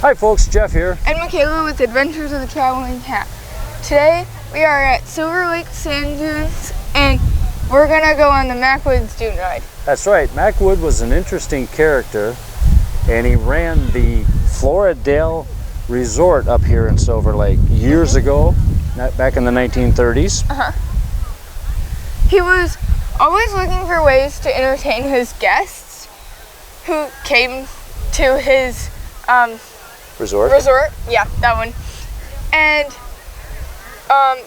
Hi folks, Jeff here. And Michaela with Adventures of the Traveling Cat. Today we are at Silver Lake Sand Dunes and we're gonna go on the Mac Woods Dune Ride. That's right, Mac Wood was an interesting character and he ran the Floridale Resort up here in Silver Lake years ago, back in the 1930s. He was always looking for ways to entertain his guests who came to his Resort? Yeah, that one. And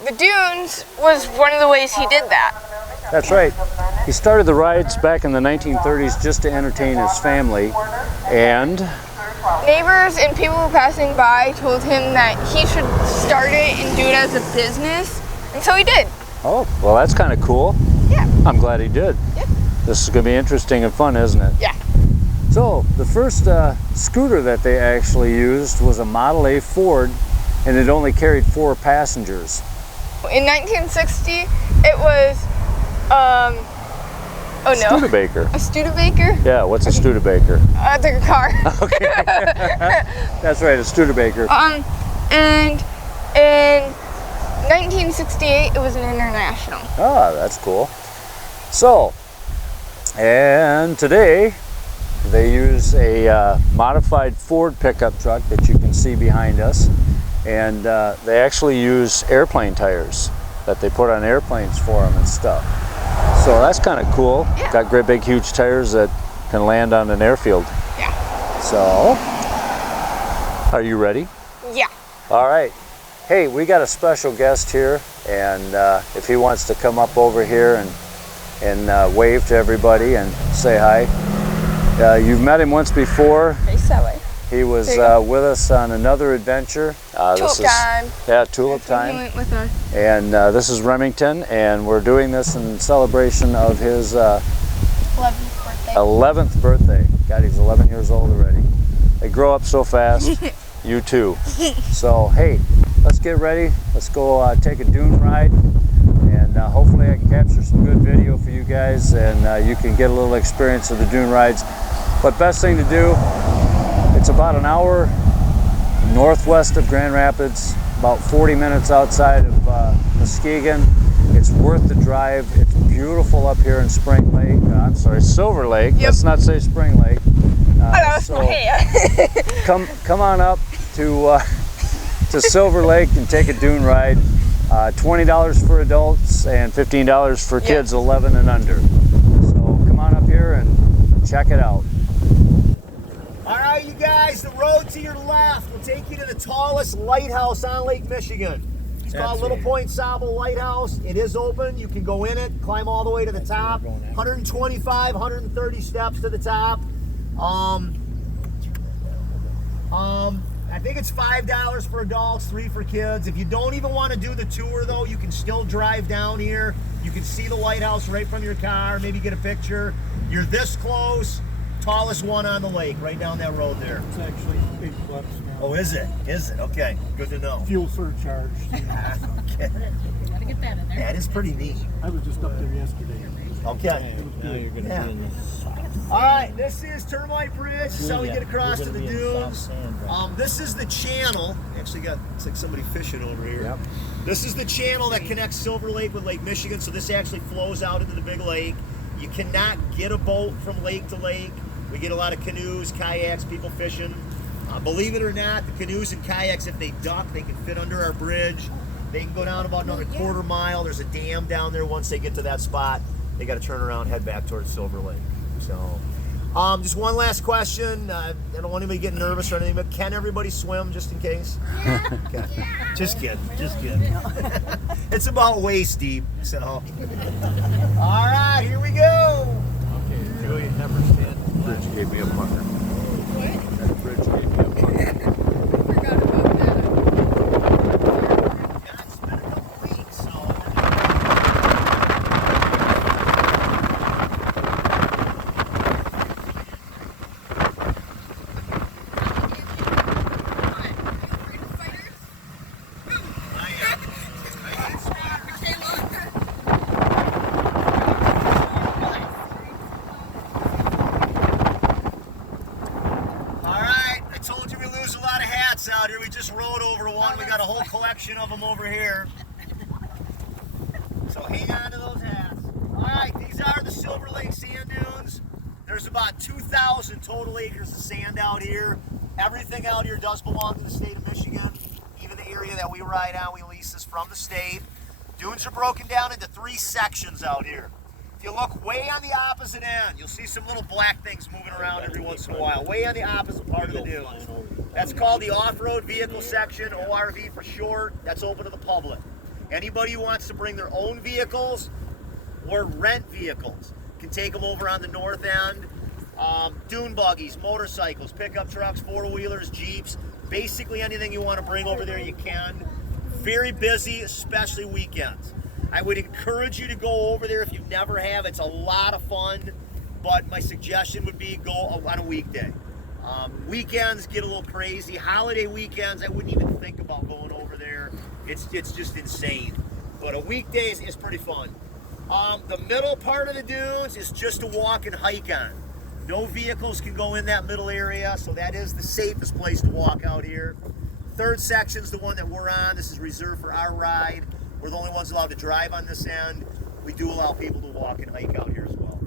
the dunes was one of the ways he did that. That's right. He started the rides back in the 1930s just to entertain his family, and neighbors and people passing by told him that he should start it and do it as a business, and so he did. Oh, well that's kind of cool. Yeah. I'm glad he did. Yeah. This is going to be interesting and fun, isn't it? Yeah. So, the first scooter that they actually used was a Model A Ford, and it only carried 4 passengers. In 1960, it was, Studebaker. A Studebaker? Yeah, what's a Studebaker? The car. Okay. That's right, a Studebaker. And in 1968, it was an International. Ah, that's cool. So, and today, they use a modified Ford pickup truck that you can see behind us, and they actually use airplane tires that they put on airplanes for them and stuff. So that's kind of cool. Yeah. Got great big huge tires that can land on an airfield. Yeah. So, are you ready? Yeah. All right. Hey, we got a special guest here, and if he wants to come up over here and wave to everybody and say hi. You've met him once before. Face that way. He was with us on another adventure. Tulip time. Yeah, Tulip time. He went with us. And this is Remington, and we're doing this in celebration of his 11th birthday. 11th birthday. God, he's 11 years old already. They grow up so fast. You too. So, hey, let's get ready. Let's go take a dune ride. And hopefully I can capture some good video for you guys, and you can get a little experience of the dune rides. But best thing to do, it's about an hour northwest of Grand Rapids, about 40 minutes outside of Muskegon. It's worth the drive. It's beautiful up here in Spring Lake. I'm sorry, Silver Lake. Yep. Let's not say Spring Lake. Come on up to Silver Lake and take a dune ride. $20 for adults and $15 for kids 11 and under. So come on up here and check it out. All right, you guys, the road to your left will take you to the tallest lighthouse on Lake Michigan. It's called Little Point Sable Lighthouse. It is open. You can go in it, climb all the way to the top. 125, 130 steps to the top. I think it's $5 for adults, $3 for kids. If you don't even want to do the tour, though, you can still drive down here. You can see the lighthouse right from your car, maybe get a picture. You're this close, tallest one on the lake, right down that road there. It's actually $8 now. Oh, is it? Is it? Okay, good to know. Fuel surcharge. Okay. Gotta get that in there. Yeah, it is pretty neat. I was just up there yesterday. Okay. Now you're going to be in the All right, this is Termite Bridge. This is how we get across to the dunes. This is the channel. Actually, it's like somebody fishing over here. Yep. This is the channel that connects Silver Lake with Lake Michigan. So this actually flows out into the big lake. You cannot get a boat from lake to lake. We get a lot of canoes, kayaks, people fishing. Believe it or not, the canoes and kayaks, if they dock, they can fit under our bridge. They can go down about another quarter mile. There's a dam down there. Once they get to that spot, they got to turn around and head back towards Silver Lake. So, just one last question. I don't want anybody getting nervous or anything, but can everybody swim just in case? Okay. Just kidding. Just kidding. It's about waist deep. So, all right, here we go. Okay, Julia Hammerstand. Bridge gave me a pucker. What? That bridge gave me a pucker. Forgot about that. It's been a couple weeks, so. hats out here. We just rode over one. We got a whole collection of them over here. So hang on to those hats. All right, these are the Silver Lake sand dunes. There's about 2,000 total acres of sand out here. Everything out here does belong to the state of Michigan. Even the area that we ride on, we lease this from the state. Dunes are broken down into 3 sections out here. If you look way on the opposite end, you'll see some little black things moving around every once in a while, way on the opposite part of the dunes. That's called the off-road vehicle section, ORV for short. That's open to the public. Anybody who wants to bring their own vehicles or rent vehicles can take them over on the north end. Dune buggies, motorcycles, pickup trucks, 4-wheelers, Jeeps, basically anything you want to bring over there you can. Very busy, especially weekends. I would encourage you to go over there if you never have. It's a lot of fun, but my suggestion would be go on a weekday. Weekends get a little crazy. Holiday weekends, I wouldn't even think about going over there. It's just insane. But a weekday is pretty fun. The middle part of the dunes is just to walk and hike on. No vehicles can go in that middle area, so that is the safest place to walk out here. Third section's the one that we're on. This is reserved for our ride. We're the only ones allowed to drive on this end. We do allow people to walk and hike out here as well.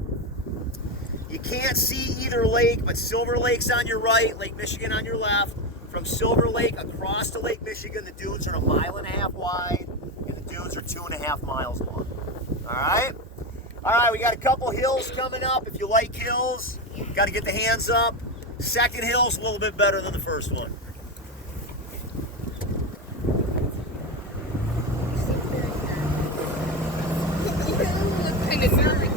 You can't see either lake, but Silver Lake's on your right, Lake Michigan on your left. From Silver Lake across to Lake Michigan, the dunes are 1.5 miles wide, and the dunes are 2.5 miles long. All right? All right, we got a couple hills coming up. If you like hills, got to get the hands up. Second hill's a little bit better than the first one. Kind of nervous.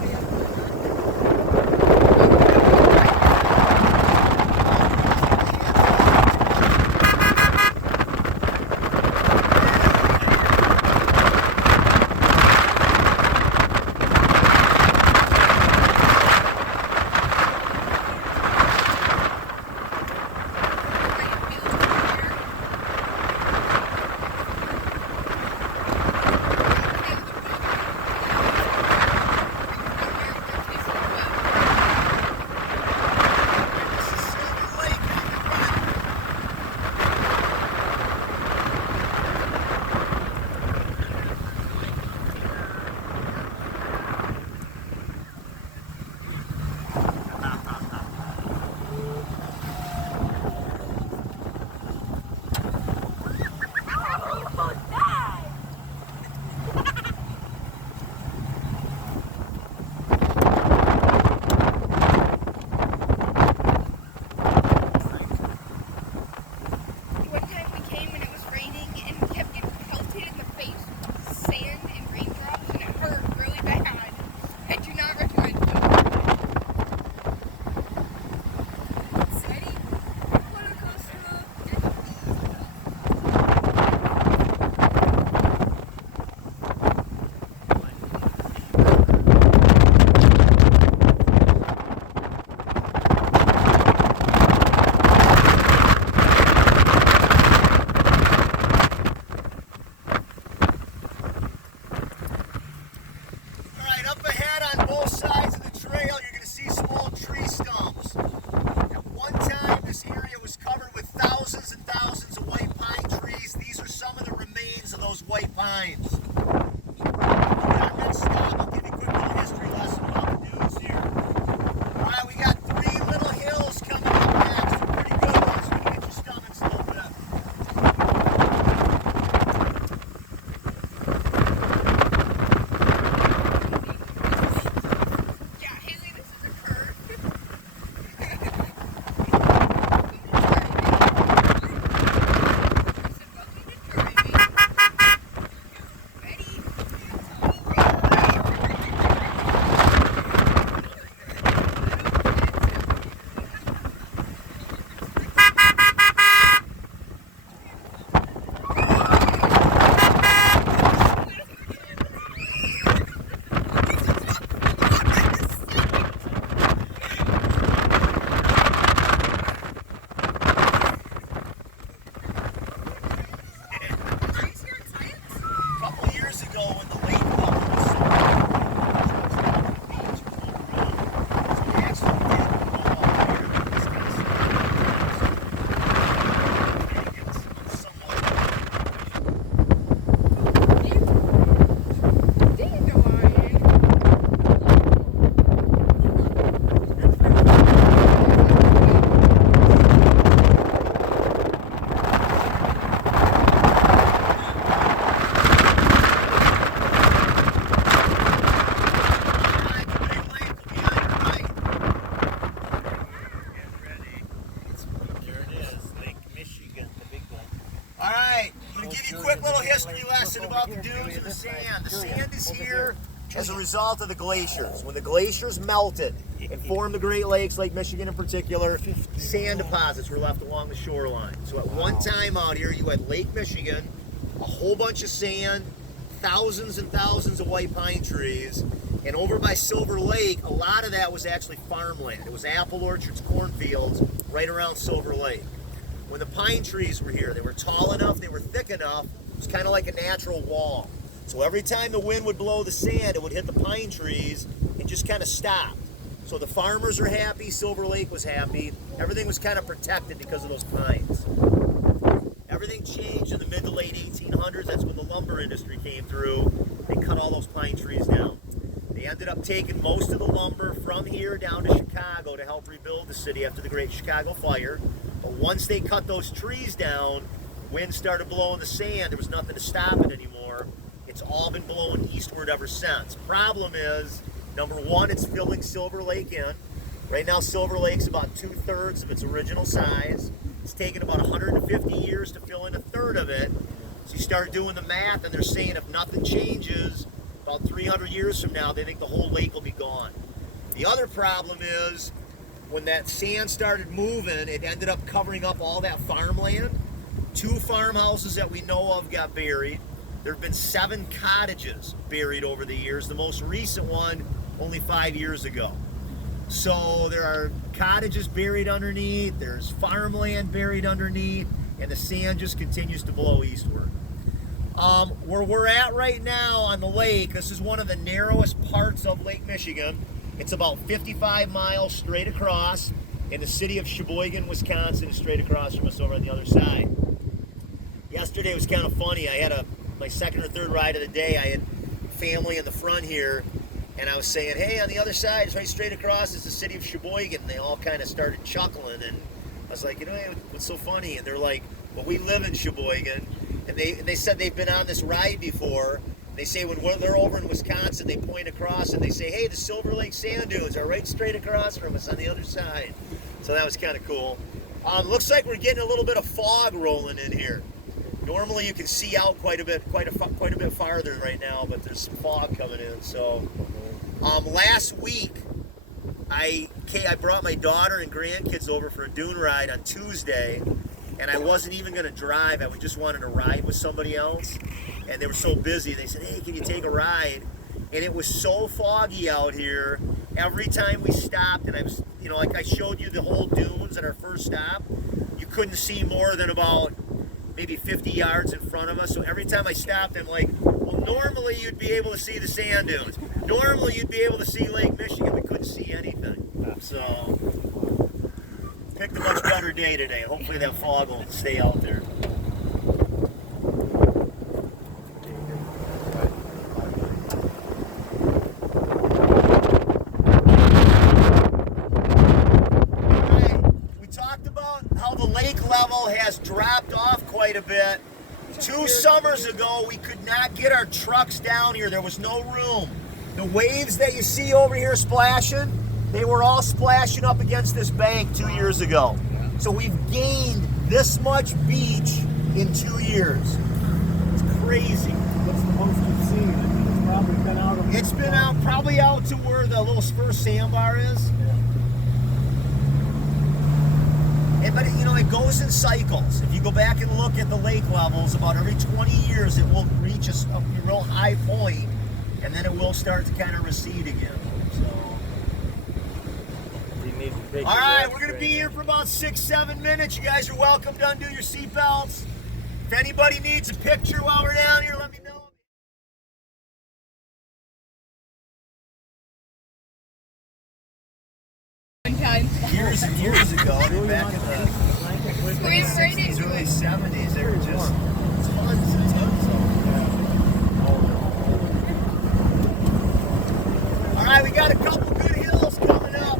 All right, I'm going to give you a quick little history lesson about the dunes and the sand. The sand is here as a result of the glaciers. When the glaciers melted and formed the Great Lakes, Lake Michigan in particular, sand deposits were left along the shoreline. So at one time out here, you had Lake Michigan, a whole bunch of sand, thousands and thousands of white pine trees, and over by Silver Lake, a lot of that was actually farmland. It was apple orchards, cornfields, right around Silver Lake. When the pine trees were here, they were tall enough, they were thick enough, it was kind of like a natural wall. So every time the wind would blow the sand, it would hit the pine trees and just kind of stop. So the farmers were happy, Silver Lake was happy, everything was kind of protected because of those pines. Everything changed in the mid to late 1800s, that's when the lumber industry came through. They cut all those pine trees down. They ended up taking most of the lumber from here down to Chicago to help rebuild the city after the Great Chicago Fire. But once they cut those trees down, wind started blowing the sand. There was nothing to stop it anymore. It's all been blowing eastward ever since. Problem is, number one, it's filling Silver Lake in. Right now, Silver Lake's about 2/3 of its original size. It's taken about 150 years to fill in a third of it. So you start doing the math, and they're saying if nothing changes, about 300 years from now, they think the whole lake will be gone. The other problem is, when that sand started moving, it ended up covering up all that farmland. 2 farmhouses that we know of got buried. There have been 7 cottages buried over the years. The most recent one, only 5 years ago. So there are cottages buried underneath, there's farmland buried underneath, and the sand just continues to blow eastward. Where we're at right now on the lake, this is one of the narrowest parts of Lake Michigan. It's about 55 miles straight across, and the city of Sheboygan, Wisconsin is straight across from us over on the other side. Yesterday was kind of funny. I had my second or third ride of the day. I had family in the front here, and I was saying, hey, on the other side, it's right straight across, is the city of Sheboygan. And they all kind of started chuckling, and I was like, you know, what's so funny? And they're like, well, we live in Sheboygan. And they said they've been on this ride before. They say when they're over in Wisconsin, they point across and they say, hey, the Silver Lake sand dunes are right straight across from us on the other side. So that was kind of cool. Looks like we're getting a little bit of fog rolling in here. Normally you can see out quite a bit farther right now, but there's some fog coming in. So last week, I brought my daughter and grandkids over for a dune ride on Tuesday. And I wasn't even going to drive. I just wanted to ride with somebody else. And they were so busy. They said, hey, can you take a ride? And it was so foggy out here. Every time we stopped, and I was, you know, like I showed you the whole dunes at our first stop, you couldn't see more than about maybe 50 yards in front of us. So every time I stopped, I'm like, well, normally you'd be able to see the sand dunes. Normally you'd be able to see Lake Michigan. We couldn't see anything. So picked a much better day today. Hopefully that fog will stay out there. Alright, we talked about how the lake level has dropped off quite a bit. 2 summers ago, we could not get our trucks down here. There was no room. The waves that you see over here splashing, they were all splashing up against this bank 2 years ago. So we've gained this much beach in 2 years. It's crazy. What's the most you've seen? I mean, it's probably been out of... It's been out, probably out to where the little spur sandbar is. Yeah. But you know, it goes in cycles. If you go back and look at the lake levels, about every 20 years it will reach a real high point, and then it will start to kind of recede again. All right, we're going to be here for about 6-7 minutes. You guys are welcome to undo your seatbelts. If anybody needs a picture while we're down here, let me know. One time. Years and years ago, I mean, back in the Squeeze right 60s, into early it. 70s, they were just tons and tons of them. All right, we got a couple good hills coming up.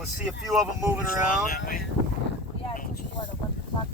able to see a few of them moving around. Yeah, I think what, 11 o'clock.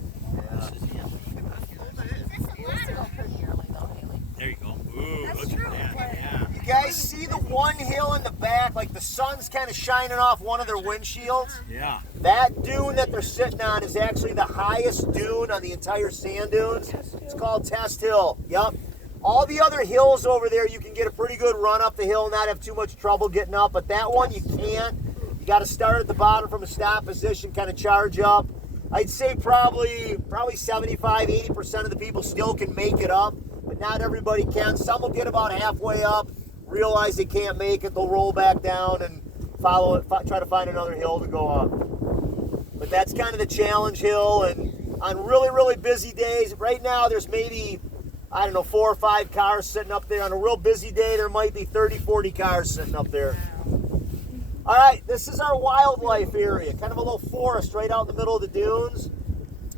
There you go. Ooh, That's look true. at that. Yeah. You guys see the one hill in the back, like the sun's kind of shining off one of their windshields? Yeah. That dune that they're sitting on is actually the highest dune on the entire sand dunes. It's called Test Hill. Yep. All the other hills over there, you can get a pretty good run up the hill and not have too much trouble getting up, but that one you can't. You got to start at the bottom from a stop position, kind of charge up. I'd say probably 75, 80% of the people still can make it up, but not everybody can. Some will get about halfway up, realize they can't make it, they'll roll back down and follow it, try to find another hill to go up. But that's kind of the challenge hill, and on really, really busy days, right now there's maybe, I don't know, 4 or 5 cars sitting up there. On a real busy day, there might be 30, 40 cars sitting up there. All right, this is our wildlife area, kind of a little forest right out in the middle of the dunes.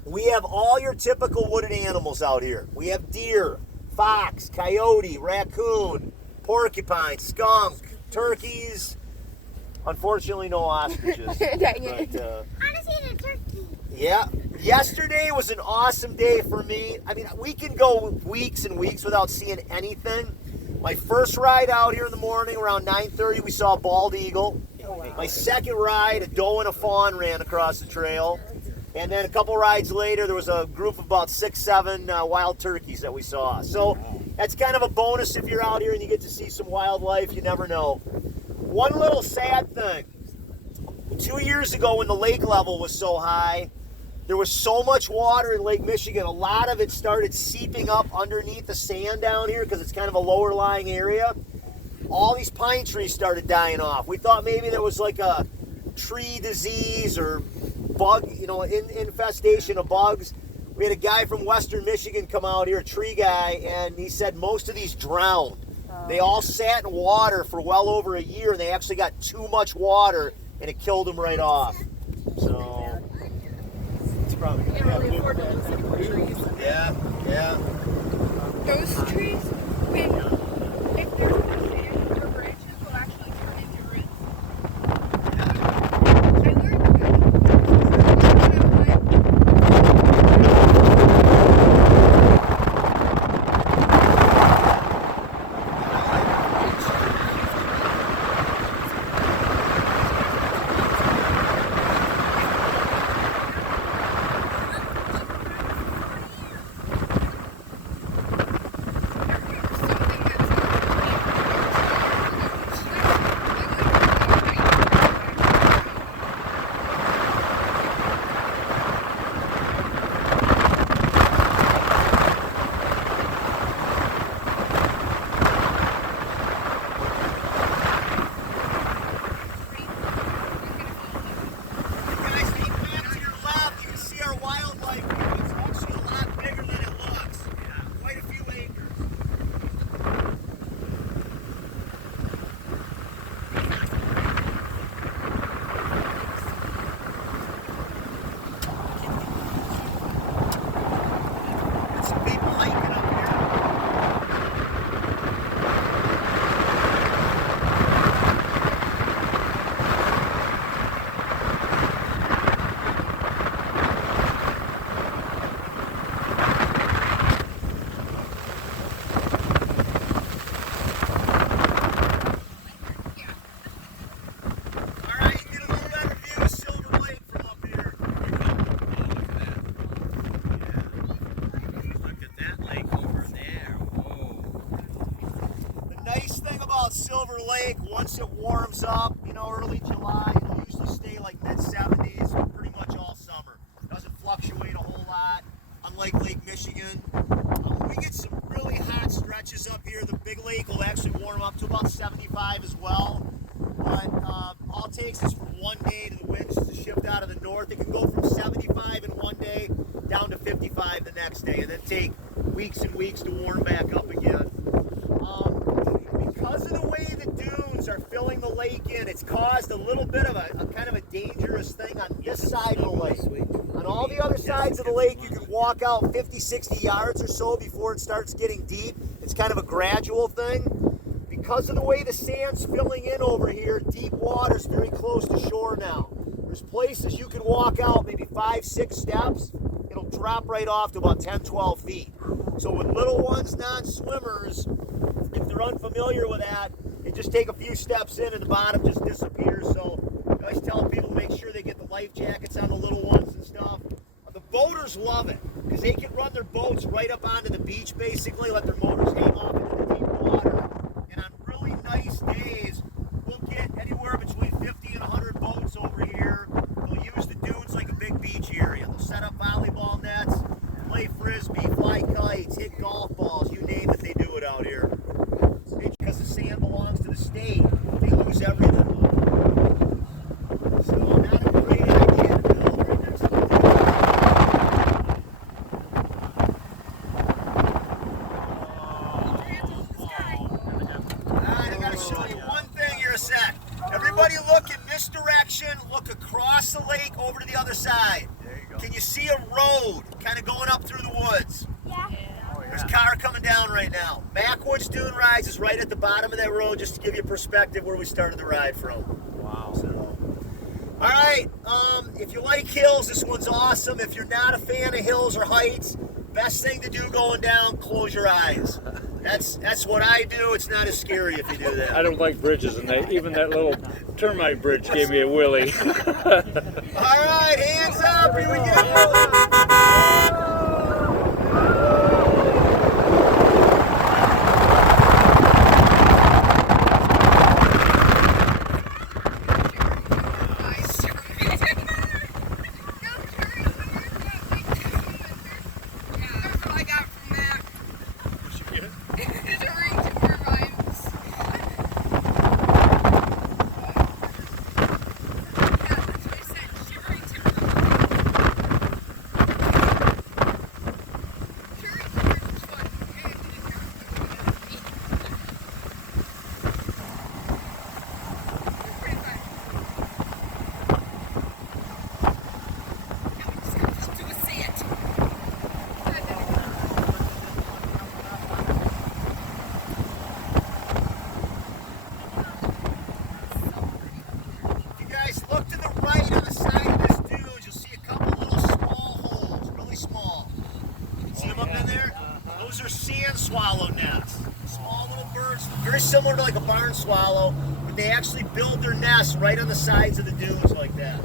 We have all your typical wooded animals out here. We have deer, fox, coyote, raccoon, porcupine, skunk, turkeys. Unfortunately, no ostriches. Dang it. But, I want to see the turkey. yeah, yesterday was an awesome day for me. I mean, we can go weeks and weeks without seeing anything. My first ride out here in the morning around 9:30, we saw a bald eagle. My second ride, a doe and a fawn ran across the trail. And then a couple rides later, there was a group of about 6, 7 wild turkeys that we saw. So that's kind of a bonus if you're out here and you get to see some wildlife. You never know. One little sad thing. 2 years ago when the lake level was so high, there was so much water in Lake Michigan, a lot of it started seeping up underneath the sand down here because it's kind of a lower lying area. All these pine trees started dying off. We thought maybe there was like a tree disease or bug, infestation of bugs. We had a guy from Western Michigan come out here, a tree guy, and he said most of these drowned. They all sat in water for well over a year, and they actually got too much water, and it killed them right off. So it's probably Can't really afford to lose any more trees. yeah. Those trees, if there's no sand, their branches will actually turn into roots. I learned Silver Lake, once it warms up, early July, it'll usually stay like mid-70s pretty much all summer. Doesn't fluctuate a whole lot, unlike Lake Michigan. We get some really hot stretches up here. The big lake will actually warm up to about 75 as well. But all it takes is for one day to the winds to shift out of the north. It can go from 75 in one day down to 55 the next day, and then take weeks and weeks to warm back up again. Because of the way the dunes are filling the lake in, it's caused a little bit of a kind of a dangerous thing on this side of the lake. On all the other sides of the lake, you can walk out 50, 60 yards or so before it starts getting deep. It's kind of a gradual thing. Because of the way the sand's filling in over here, deep water's very close to shore now. There's places you can walk out maybe 5-6 steps. It'll drop right off to about 10-12 feet. So with little ones, non-swimmers, if they're unfamiliar with that, they just take a few steps in and the bottom just disappears. So I always tell people to make sure they get the life jackets on the little ones and stuff. The boaters love it because they can run their boats right up onto the beach basically, let their motors hang off into the deep water. And on really nice days, we'll get anywhere between 50 and 100 boats over here. They'll use the dunes like a big beach area. They'll set up volleyball nets, play frisbee, fly kites, hit golf balls, you name it, they do it out here. Because the sand belongs to the state, they lose everything. So not a great idea to build right next to the Alright, I gotta show you one thing here a sec. Everybody look in this direction, look across the lake over to the other side. There you go. Can you see a road kind of going up through the woods? Yeah. There's a car coming down right now. Mac Woods Dune Rides is right at the bottom of that road, just to give you perspective where we started the ride from. Wow. All right, if you like hills, this one's awesome. If you're not a fan of hills or heights, best thing to do going down, close your eyes. That's what I do. It's not as scary if you do that. I don't like bridges, and even that little termite bridge gave me a willy. All right, hands up, here we go. Swallow nests. Small little birds, very similar to like a barn swallow, but they actually build their nests right on the sides of the dunes like that.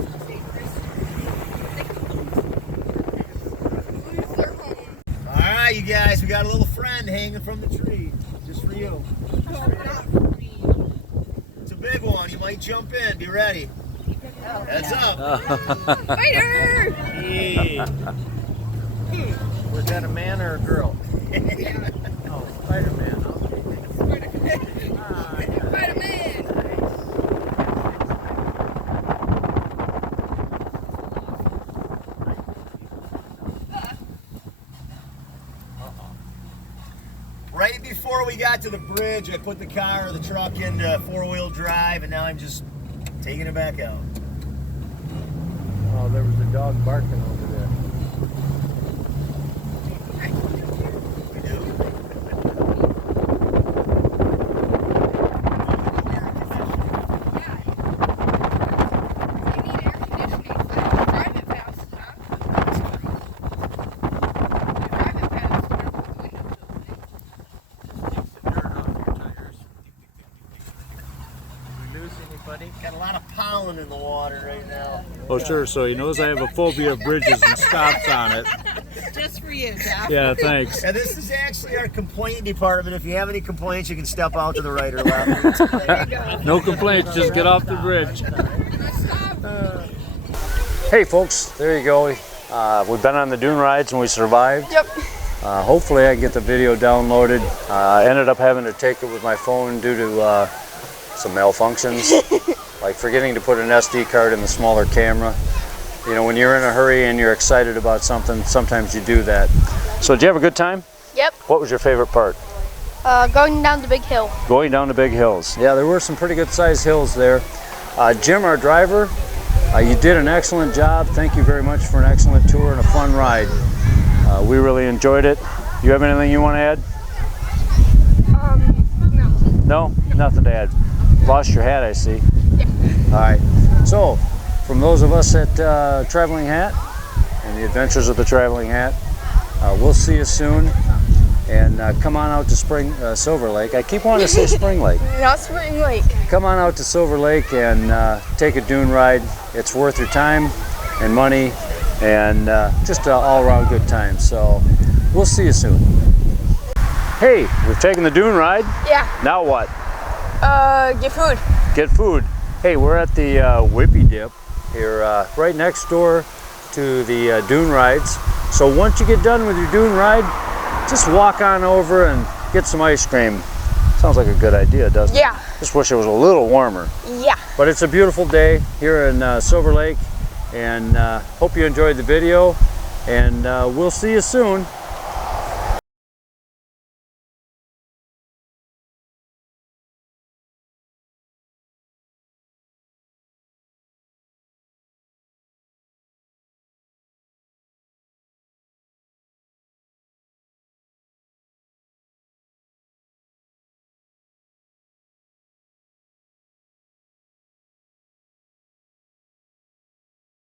All right, you guys, we got a little friend hanging from the tree, just for you. It's a big one. You might jump in. Be ready. Heads up. Spider! Hey. Was that a man or a girl? Oh, Spider-Man. Spider-Man! Right before we got to the bridge, I put the car or the truck into four-wheel drive, and now I'm just taking it back out. Oh, there was a dog barking over there. Got a lot of pollen in the water right now. Oh, sure. So he knows I have a phobia of bridges and stops on it. Just for you, Jeff. Yeah, thanks. And this is actually our complaint department. If you have any complaints, you can step out to the right or left. There you go. No complaints. Just get off the bridge. Hey, folks. There you go. We've been on the dune rides and we survived. Yep. Hopefully I can get the video downloaded. I ended up having to take it with my phone due to some malfunctions, like forgetting to put an SD card in the smaller camera. You know, when you're in a hurry and you're excited about something, sometimes you do that. So did you have a good time? Yep. What was your favorite part? Going down the big hill. Going down the big hills. Yeah, there were some pretty good sized hills there. Jim, our driver, you did an excellent job. Thank you very much for an excellent tour and a fun ride. We really enjoyed it. You have anything you want to add? No. No? Nothing to add. Lost your hat, I see. Yep. All right. So, from those of us at Traveling Hat and the Adventures of the Traveling Hat, we'll see you soon. And come on out to Silver Lake. I keep wanting to say Spring Lake. Not Spring Lake. Come on out to Silver Lake and take a dune ride. It's worth your time and money, and just an all-around good time. So we'll see you soon. Hey, we've taken the dune ride. Yeah. Now what? Get food. Get food. Hey, we're at the Whippy Dip here, right next door to the dune rides. So once you get done with your dune ride, just walk on over and get some ice cream. Sounds like a good idea, doesn't it? Yeah. Just wish it was a little warmer. Yeah. But it's a beautiful day here in Silver Lake, and hope you enjoyed the video, and we'll see you soon.